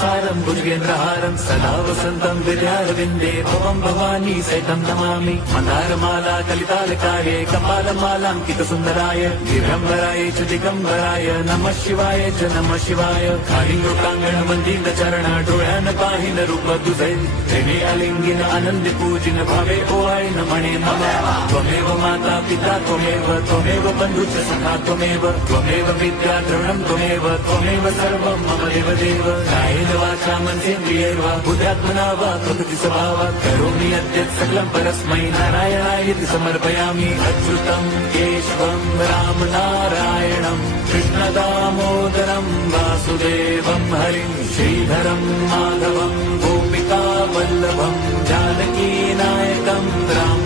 सारं भुजगेन्द्रहारं सदा वसन्तं विद्यारविन्दे भवं भवानी सहितं नमामि मन्दारमाला कलितालकाये कपालमालाङ्कितसुन्दराय दिगम्बराय च दिगम्बराय नमः शिवाय च नमः शिवाय कालिङ्गोटाङ्गण वन्दित चरण डोळ्यान पाहिन रूप तुझे प्रेमे अलिंगिन आनंद पूजिन भावे ओवाळीन म्हणे मम त्वमेव माता पिता त्वमेव बन्धुश्च सखा त्वमेव विद्या द्रवणं त्वमेव सर्वं मम देव कायेन वाचा मनसेन्द्रियैर्वा बुद्ध्यात्मना वा प्रकृति स्वभावात् करोमि यद्यत् सकलं परस्मै नारायणायति समर्पयामि अच्युतं केशवं रामनारायणं कृष्णदामोदरं वासुदेवं हरिं श्रीधरं माधवं गोपिका वल्लभं जानकी नायकं राम